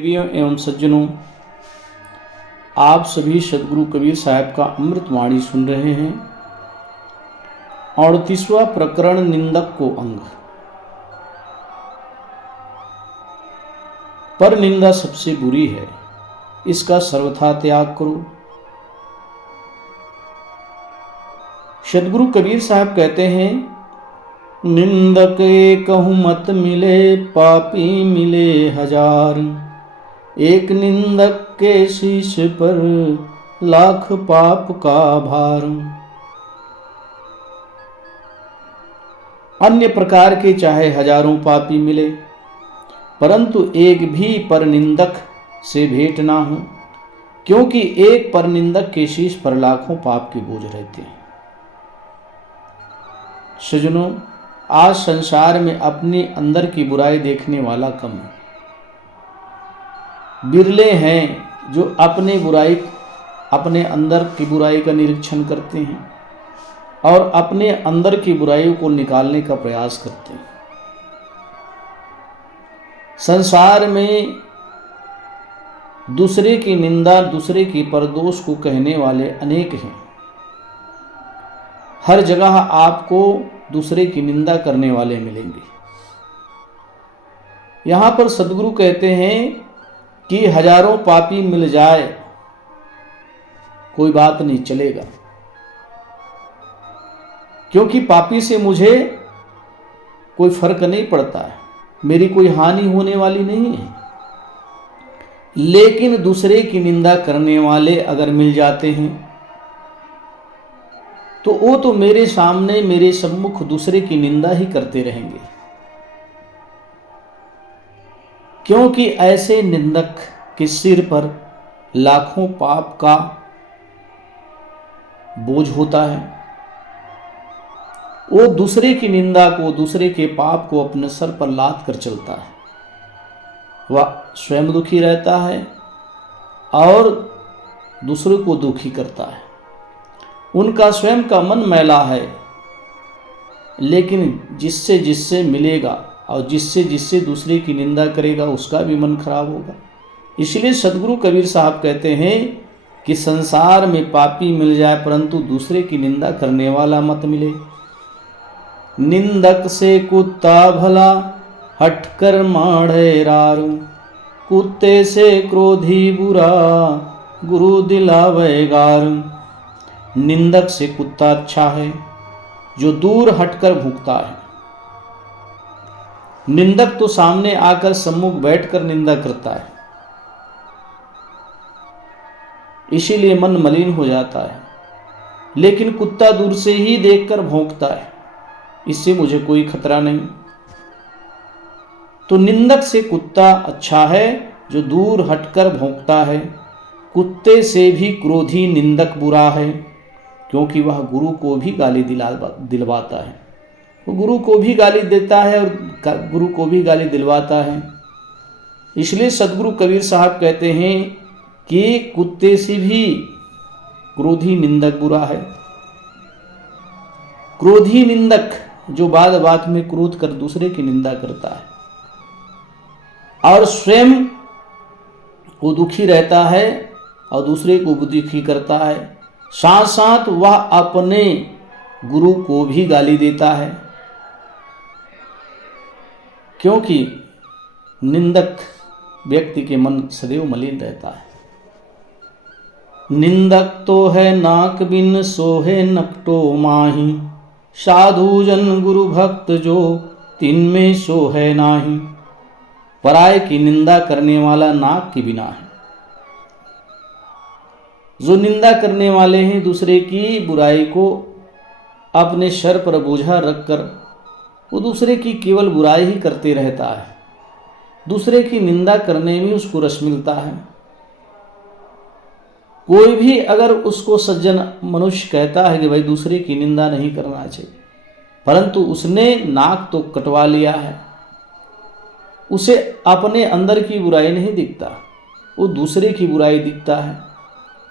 देवियों एवं सज्जनों, आप सभी सदगुरु कबीर साहब का अमृतवाणी सुन रहे हैं। 38वां प्रकरण निंदक को अंग। पर निंदा सबसे बुरी है, इसका सर्वथा त्याग करो। सदगुरु कबीर साहब कहते हैं, निंदक एकहु मत मिले, पापी मिले हजार। एक निंदक के शीश पर लाख पाप का भार। अन्य प्रकार के चाहे हजारों पापी मिले, परंतु एक भी परनिंदक से भेंट ना हो, क्योंकि एक परनिंदक के शीश पर लाखों पाप के बोझ रहते हैं। सज्जनों, आज संसार में अपने अंदर की बुराई देखने वाला कम है। बिरले हैं जो अपने अंदर की बुराई का निरीक्षण करते हैं और अपने अंदर की बुराइयों को निकालने का प्रयास करते हैं। संसार में दूसरे की निंदा, दूसरे की परदोष को कहने वाले अनेक हैं। हर जगह आपको दूसरे की निंदा करने वाले मिलेंगे। यहां पर सदगुरु कहते हैं कि हजारों पापी मिल जाए कोई बात नहीं, चलेगा, क्योंकि पापी से मुझे कोई फर्क नहीं पड़ता है, मेरी कोई हानि होने वाली नहीं है। लेकिन दूसरे की निंदा करने वाले अगर मिल जाते हैं तो वो तो मेरे सामने, मेरे सम्मुख दूसरे की निंदा ही करते रहेंगे, क्योंकि ऐसे निंदक के सिर पर लाखों पाप का बोझ होता है। वो दूसरे की निंदा को, दूसरे के पाप को अपने सर पर लाद कर चलता है। वह स्वयं दुखी रहता है और दूसरों को दुखी करता है। उनका स्वयं का मन मैला है, लेकिन जिससे जिससे मिलेगा और जिससे जिससे दूसरे की निंदा करेगा उसका भी मन खराब होगा। इसलिए सदगुरु कबीर साहब कहते हैं कि संसार में पापी मिल जाए, परंतु दूसरे की निंदा करने वाला मत मिले। निंदक से कुत्ता भला, हटकर माढ़े रारू। कुत्ते से क्रोधी बुरा, गुरु दिलावे गारू। निंदक से कुत्ता अच्छा है जो दूर हटकर भूखता है। निंदक तो सामने आकर सम्मुख बैठकर निंदा करता है, इसीलिए मन मलिन हो जाता है। लेकिन कुत्ता दूर से ही देखकर भौंकता है, इससे मुझे कोई खतरा नहीं। तो निंदक से कुत्ता अच्छा है जो दूर हटकर भौंकता है। कुत्ते से भी क्रोधी निंदक बुरा है, क्योंकि वह गुरु को भी गाली दिलवाता है। वो गुरु को भी गाली देता है और गुरु को भी गाली दिलवाता है। इसलिए सदगुरु कबीर साहब कहते हैं कि कुत्ते से भी क्रोधी निंदक बुरा है। क्रोधी निंदक जो बात बात में क्रोध कर दूसरे की निंदा करता है और स्वयं वो दुखी रहता है और दूसरे को दुखी करता है, साथ साथ वह अपने गुरु को भी गाली देता है, क्योंकि निंदक व्यक्ति के मन सदैव मलिन रहता है। निंदक तो है नाक बिन सोहे नकटो माही। साधु जन गुरु भक्त जो तिन में सोहे नाही। पराय की निंदा करने वाला नाक के बिना है। जो निंदा करने वाले हैं, दूसरे की बुराई को अपने सर पर बोझा रखकर वो दूसरे की केवल बुराई ही करते रहता है। दूसरे की निंदा करने में उसको रस मिलता है। कोई भी अगर उसको सज्जन मनुष्य कहता है कि भाई दूसरे की निंदा नहीं करना चाहिए, परंतु उसने नाक तो कटवा लिया है, उसे अपने अंदर की बुराई नहीं दिखता, वो दूसरे की बुराई दिखता है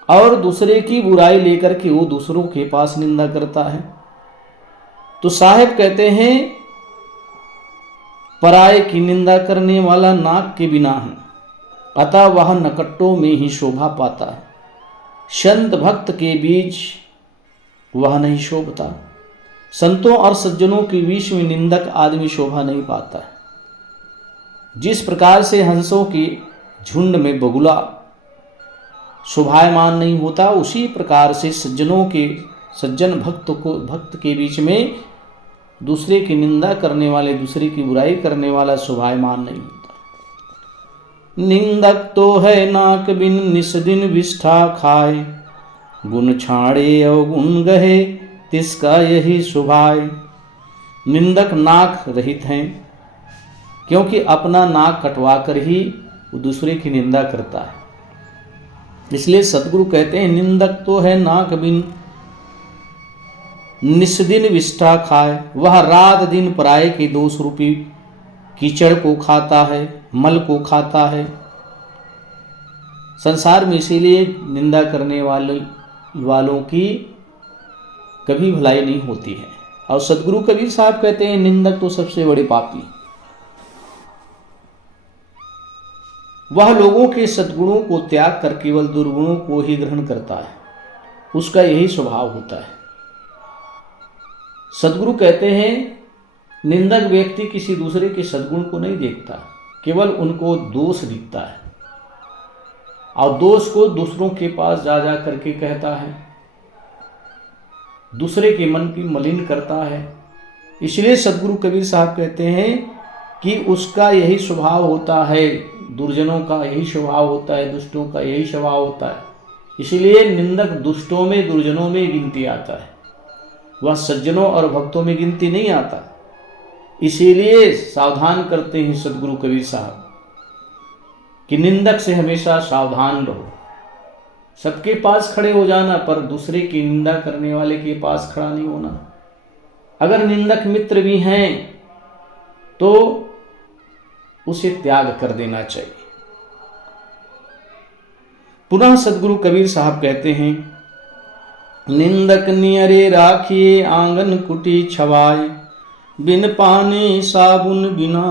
और दूसरे की बुराई लेकर के वो दूसरों के पास निंदा करता है। तो साहब कहते हैं, पराये की निंदा करने वाला नाक के बिना है। अतः वह नकट्टों में ही शोभा पाता है, संत भक्त के बीच वह नहीं शोभता। संतों और सज्जनों के बीच में निंदक आदमी शोभा नहीं पाता है। जिस प्रकार से हंसों के झुंड में बगुला शोभायमान नहीं होता, उसी प्रकार से सज्जन भक्त के बीच में दूसरे की निंदा करने वाले, दूसरे की बुराई करने वाला शोभायमान नहीं होता। निंदक तो है नाक बिन निस दिन विष्ठा खाए, गुण छाड़े अवगुण गहे तिसका यही शुभाय। निंदक नाक रहित हैं, क्योंकि अपना नाक कटवा कर ही वो दूसरे की निंदा करता है। इसलिए सदगुरु कहते हैं निंदक तो है नाक बिन निस्दिन विष्ठा खाए, वह रात दिन पराये के दोष रूपी कीचड़ को खाता है, मल को खाता है। संसार में इसीलिए निंदा करने वालों की कभी भलाई नहीं होती है। और सदगुरु कबीर साहब कहते हैं निंदक तो सबसे बड़े पापी। वह लोगों के सद्गुणों को त्याग कर केवल दुर्गुणों को ही ग्रहण करता है, उसका यही स्वभाव होता है। सदगुरु कहते हैं निंदक व्यक्ति किसी दूसरे के सद्गुण को नहीं देखता, केवल उनको दोष दिखता है और दोष को दूसरों के पास जा जा करके कहता है, दूसरे के मन की मलिन करता है। इसलिए सदगुरु कबीर साहब कहते हैं कि उसका यही स्वभाव होता है, दुर्जनों का यही स्वभाव होता है, दुष्टों का यही स्वभाव होता है। इसीलिए निंदक दुष्टों में, दुर्जनों में गिनती आता है, वह सज्जनों और भक्तों में गिनती नहीं आता। इसीलिए सावधान करते हैं सदगुरु कबीर साहब कि निंदक से हमेशा सावधान रहो। सबके पास खड़े हो जाना, पर दूसरे की निंदा करने वाले के पास खड़ा नहीं होना। अगर निंदक मित्र भी हैं तो उसे त्याग कर देना चाहिए। पुनः सदगुरु कबीर साहब कहते हैं निंदक नियरे राखिए आंगन कुटी छवाए, बिन पानी साबुन बिना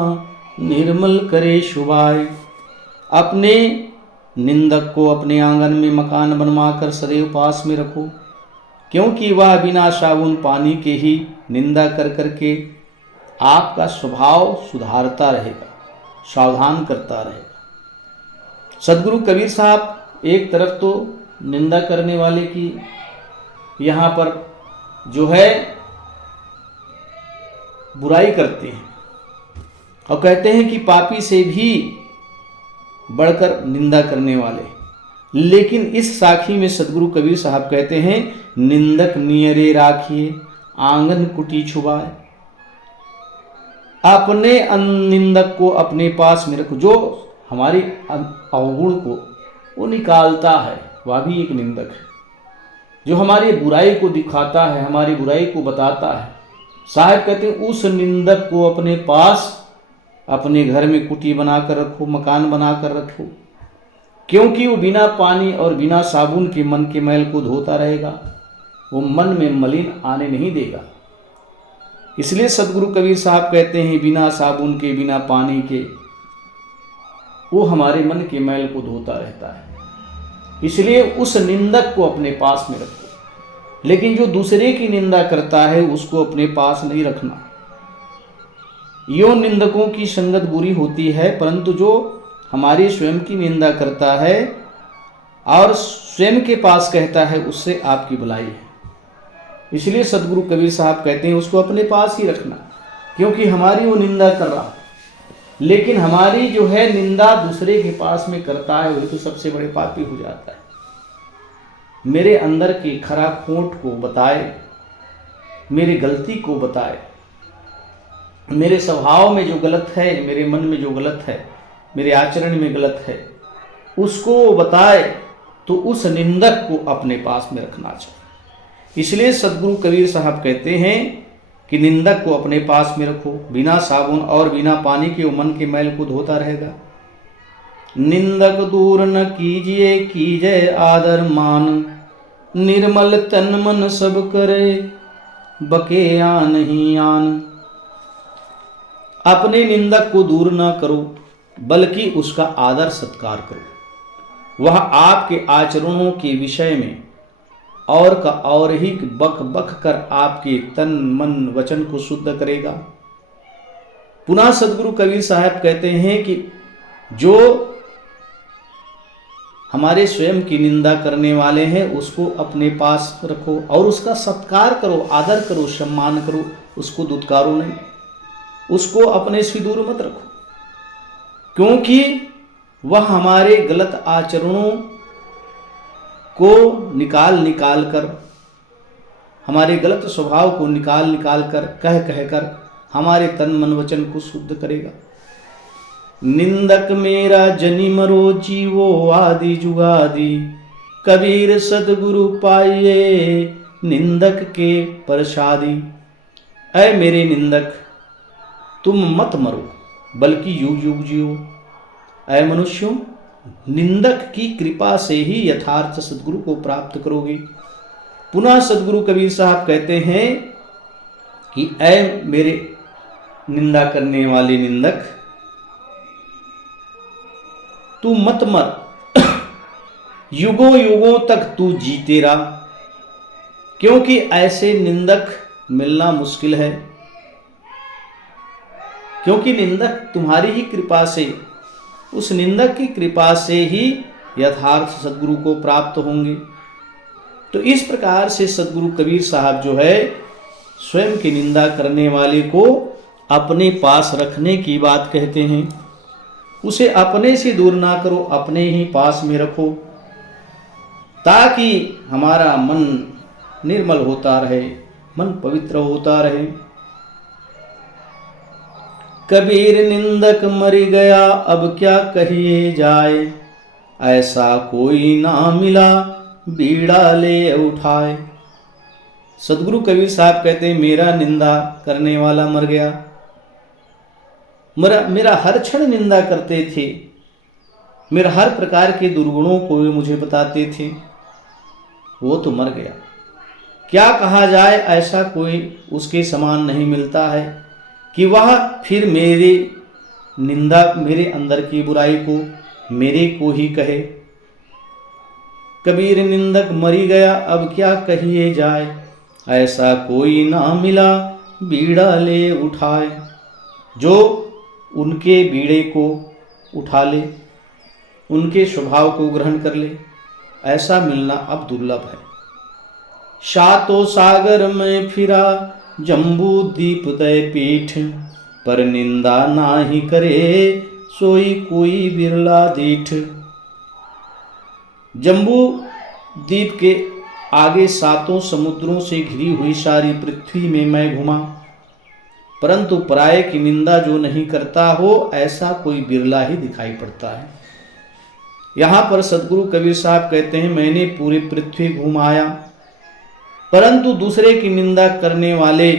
निर्मल करे शुभाए। अपने निंदक को अपने आंगन में मकान बनवाकर सदैव पास में रखो, क्योंकि वह बिना साबुन पानी के ही निंदा कर करके आपका स्वभाव सुधारता रहेगा, सावधान करता रहेगा। सदगुरु कबीर साहब एक तरफ तो निंदा करने वाले की यहाँ पर जो है बुराई करते हैं और कहते हैं कि पापी से भी बढ़कर निंदा करने वाले। लेकिन इस साखी में सदगुरु कबीर साहब कहते हैं निंदक नियरे राखिए आंगन कुटी छुबाए। अपने निंदक को अपने पास में रखो। जो हमारी अवगुण को वो निकालता है वह भी एक निंदक है। जो हमारी बुराई को दिखाता है, हमारी बुराई को बताता है, साहब कहते हैं उस निंदक को अपने पास अपने घर में कुटी बनाकर रखो, मकान बनाकर रखो, क्योंकि वो बिना पानी और बिना साबुन के मन के मैल को धोता रहेगा, वो मन में मलिन आने नहीं देगा। इसलिए सदगुरु कबीर साहब कहते हैं बिना साबुन के, बिना पानी के वो हमारे मन के मैल को धोता रहता है। इसलिए उस निंदक को अपने पास में रखो। लेकिन जो दूसरे की निंदा करता है उसको अपने पास नहीं रखना। यो निंदकों की संगत बुरी होती है, परंतु जो हमारी स्वयं की निंदा करता है और स्वयं के पास कहता है उससे आपकी भलाई है। इसलिए सदगुरु कबीर साहब कहते हैं उसको अपने पास ही रखना, क्योंकि हमारी वो निंदा कर रहा है। लेकिन हमारी जो है निंदा दूसरे के पास में करता है वही तो सबसे बड़े पापी हो जाता है। मेरे अंदर की खराब खोट को बताए, मेरी गलती को बताए, मेरे स्वभाव में जो गलत है, मेरे मन में जो गलत है, मेरे आचरण में गलत है, उसको बताए तो उस निंदक को अपने पास में रखना चाहिए। इसलिए सदगुरु कबीर साहब कहते हैं कि निंदक को अपने पास में रखो, बिना साबुन और बिना पानी के वो मन के मैल को धोता रहेगा। निंदक दूर न कीजिए, कीजिए आदर मान, निर्मल तन मन सब करे, बके आन ही आन। अपने निंदक को दूर न करो, बल्कि उसका आदर सत्कार करो। वह आपके आचरणों के विषय में और का और ही बक बक कर आपके तन मन वचन को शुद्ध करेगा। पुनः सदगुरु कबीर साहब कहते हैं कि जो हमारे स्वयं की निंदा करने वाले हैं उसको अपने पास रखो और उसका सत्कार करो, आदर करो, सम्मान करो, उसको दुत्कारो नहीं, उसको अपने से दूर मत रखो, क्योंकि वह हमारे गलत आचरणों को निकाल कर, हमारे गलत स्वभाव को निकाल कर, कह कर हमारे तन मन वचन को शुद्ध करेगा। निंदक मेरा जनि मरो जीवो आदि जुगादि, कबीर सतगुरु पाइये निंदक के प्रसादी। ऐ मेरे निंदक, तुम मत मरो बल्कि युग युग जियो। ऐ मनुष्यों, निंदक की कृपा से ही यथार्थ सदगुरु को प्राप्त करोगे। पुनः सदगुरु कबीर साहब कहते हैं कि ऐ मेरे निंदा करने वाले निंदक, तू मत मर, युगों युगों तक तू जीते रहा, क्योंकि ऐसे निंदक मिलना मुश्किल है। क्योंकि निंदक तुम्हारी ही कृपा से, उस निंदक की कृपा से ही यथार्थ सदगुरु को प्राप्त होंगे। तो इस प्रकार से सदगुरु कबीर साहब जो है स्वयं की निंदा करने वाले को अपने पास रखने की बात कहते हैं। उसे अपने से दूर ना करो, अपने ही पास में रखो, ताकि हमारा मन निर्मल होता रहे, मन पवित्र होता रहे। कबीर निंदक मर गया अब क्या कहिए जाए, ऐसा कोई ना मिला बीड़ा ले उठाए। सदगुरु कबीर साहब कहते हैं मेरा निंदा करने वाला मर गया, मेरा हर क्षण निंदा करते थे, मेरा हर प्रकार के दुर्गुणों को मुझे बताते थे, वो तो मर गया। क्या कहा जाए, ऐसा कोई उसके समान नहीं मिलता है कि वह फिर मेरे निंदा, मेरे अंदर की बुराई को मेरे को ही कहे। कबीर निंदक मरी गया अब क्या कहिए जाए, ऐसा कोई ना मिला बीड़ा ले उठाए। जो उनके बीड़े को उठा ले, उनके स्वभाव को ग्रहण कर ले, ऐसा मिलना अब दुर्लभ है। सातो सागर में फिरा जम्बू दीप दय पीठ, पर निंदा ना ही करे सोई कोई बिरला दीठ। जम्बू द्वीप के आगे सातों समुद्रों से घिरी हुई सारी पृथ्वी में मैं घुमा, परंतु पराये की निंदा जो नहीं करता हो ऐसा कोई बिरला ही दिखाई पड़ता है। यहाँ पर सदगुरु कबीर साहब कहते हैं मैंने पूरी पृथ्वी घुमाया, परंतु दूसरे की निंदा करने वाले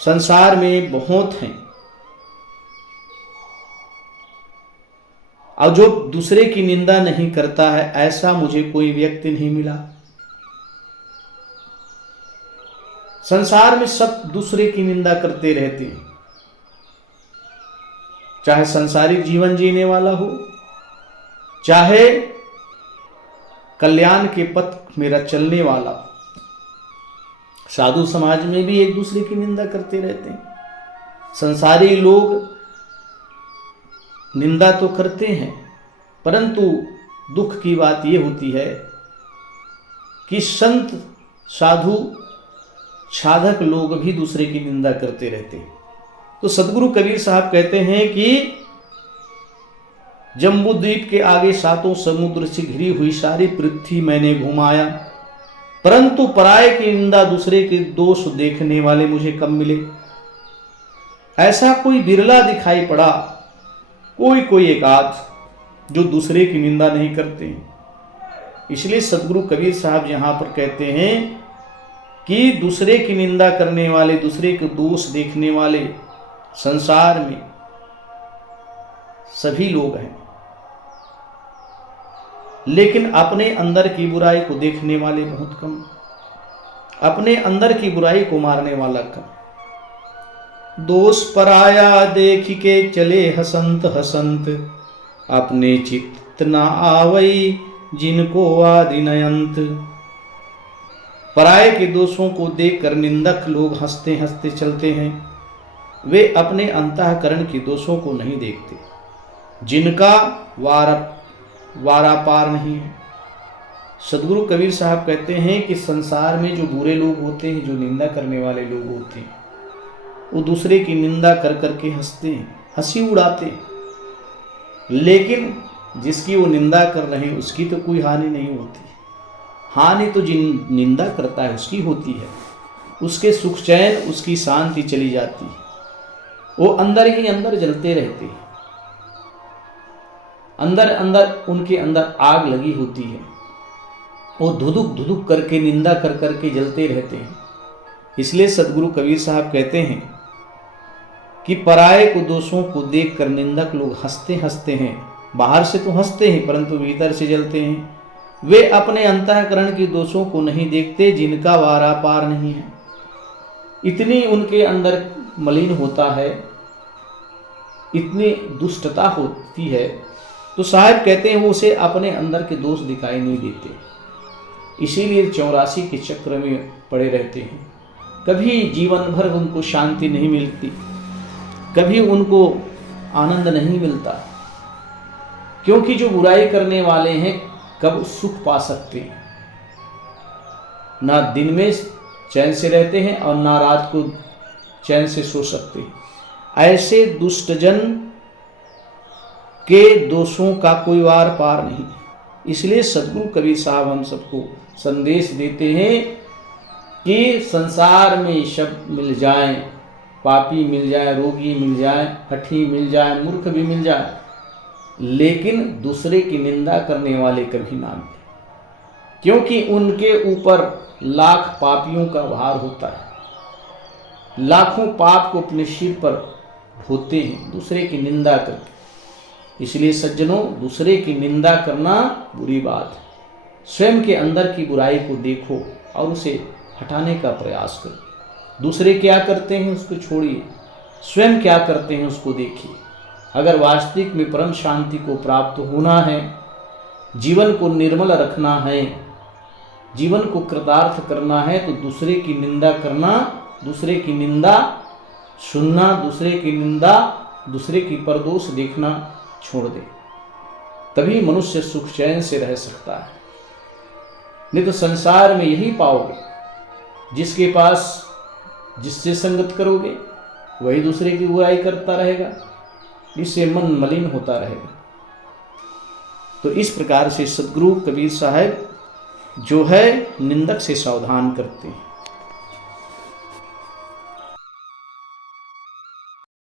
संसार में बहुत हैं, और जो दूसरे की निंदा नहीं करता है ऐसा मुझे कोई व्यक्ति नहीं मिला। संसार में सब दूसरे की निंदा करते रहते हैं, चाहे संसारिक जीवन जीने वाला हो, चाहे कल्याण के पथ मेरा चलने वाला हो। साधु समाज में भी एक दूसरे की निंदा करते रहते हैं। संसारी लोग निंदा तो करते हैं, परंतु दुख की बात यह होती है कि संत साधु साधक लोग भी दूसरे की निंदा करते रहते हैं। तो सदगुरु कबीर साहब कहते हैं कि जम्बू द्वीप के आगे सातों समुद्र से घिरी हुई सारी पृथ्वी मैंने घुमाया, परंतु पराये की निंदा, दूसरे के दोष देखने वाले मुझे कम मिले। ऐसा कोई बिरला दिखाई पड़ा, कोई एक आध जो दूसरे की निंदा नहीं करते हैं। इसलिए सदगुरु कबीर साहब यहाँ पर कहते हैं कि दूसरे की निंदा करने वाले, दूसरे के दोष देखने वाले संसार में सभी लोग हैं, लेकिन अपने अंदर की बुराई को देखने वाले बहुत कम, अपने अंदर की बुराई को मारने वाला कम। दोष पराया देख के चले हसंत हसंत, अपने चित्त न आवई जिनको आदि नयंत। पराये के दोषों को देखकर निंदक लोग हंसते हंसते चलते हैं, वे अपने अंतःकरण के दोषों को नहीं देखते, जिनका वारा पार नहीं है। सदगुरु कबीर साहब कहते हैं कि संसार में जो बुरे लोग होते हैं, जो निंदा करने वाले लोग होते हैं, वो दूसरे की निंदा कर करके हंसते हैं, हंसी उड़ाते हैं, लेकिन जिसकी वो निंदा कर रहे हैं उसकी तो कोई हानि नहीं होती। हानि तो जिन निंदा करता है उसकी होती है, उसके सुख चैन, उसकी शांति चली जाती है, वो अंदर ही अंदर जलते रहते हैं, अंदर अंदर उनके अंदर आग लगी होती है, वो धुधुक धुधुक करके निंदा कर करके जलते रहते हैं। इसलिए सदगुरु कबीर साहब कहते हैं कि पराये को दोषों को देखकर निंदक लोग हंसते हंसते हैं, बाहर से तो हंसते हैं परंतु भीतर से जलते हैं। वे अपने अंतःकरण के दोषों को नहीं देखते, जिनका वारा पार नहीं है। इतनी उनके अंदर मलिन होता है, इतनी दुष्टता होती है, तो साहब कहते हैं वो उसे अपने अंदर के दोष दिखाई नहीं देते, इसीलिए 84 के चक्र में पड़े रहते हैं। कभी जीवन भर उनको शांति नहीं मिलती, कभी उनको आनंद नहीं मिलता, क्योंकि जो बुराई करने वाले हैं कब सुख पा सकते हैं, ना दिन में चैन से रहते हैं और ना रात को चैन से सो सकते हैं। ऐसे दुष्टजन के दोषों का कोई वार पार नहीं। इसलिए सदगुरु कबीर साहब हम सबको संदेश देते हैं कि संसार में सब मिल जाएं, पापी मिल जाए, रोगी मिल जाए, हठी मिल जाए, मूर्ख भी मिल जाए, लेकिन दूसरे की निंदा करने वाले कभी ना मिले, क्योंकि उनके ऊपर लाख पापियों का भार होता है, लाखों पाप को अपने सिर पर ढोते हैं दूसरे की निंदा करके। इसलिए सज्जनों, दूसरे की निंदा करना बुरी बात है। स्वयं के अंदर की बुराई को देखो और उसे हटाने का प्रयास करो। दूसरे क्या करते हैं उसको छोड़िए, स्वयं क्या करते हैं उसको देखिए। अगर वास्तविक में परम शांति को प्राप्त होना है, जीवन को निर्मल रखना है, जीवन को कृतार्थ करना है, तो दूसरे की निंदा करना, दूसरे की निंदा सुनना, दूसरे की निंदा, दूसरे की परदोष देखना छोड़ दे, तभी मनुष्य सुख चैन से रह सकता है। नहीं तो संसार में यही पाओगे, जिसके पास जिससे संगत करोगे वही दूसरे की बुराई करता रहेगा, इससे मन मलिन होता रहेगा। तो इस प्रकार से सदगुरु कबीर साहब जो है निंदक से सावधान करते हैं।